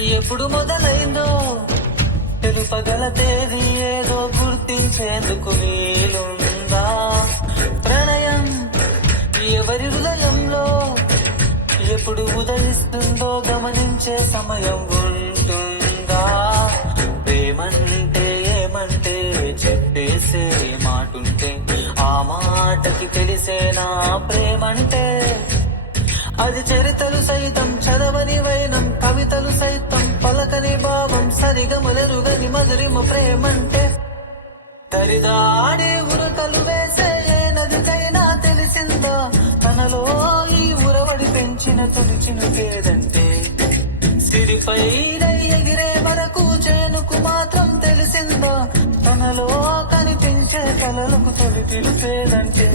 ఎప్పుడు మొదలైందో తెలుపగల తేదీ ఏదో గుర్తించేందుకు వీలుందా? ప్రణయం ఎవరి హృదయంలో ఎప్పుడు ఉదయిస్తుందో గమనించే సమయం ఉంటుందా? ప్రేమంటే ఏమంటే చెప్పేసే మాటుంటే ఆ మాటకి తెలిసేనా ప్రేమంటే? అది చరితలు సైతం చదవని వైనం, కవితలు సైతం పలకని భావం, సరిగమలెరుగని మధురిమ ప్రేమంటే. దరిదాడే ఉరకలు వేసే ఏ నదికైనా తెలిసిందా తనలో ఈ ఉరవడి పెంచిన తొలి చినుకేదంటే? సిరిపై ఎగిరే వరకు చేనుకు మాత్రం తెలిసిందా తనలో కనిపించే కలలకు తొలి పిలుపేదంటే?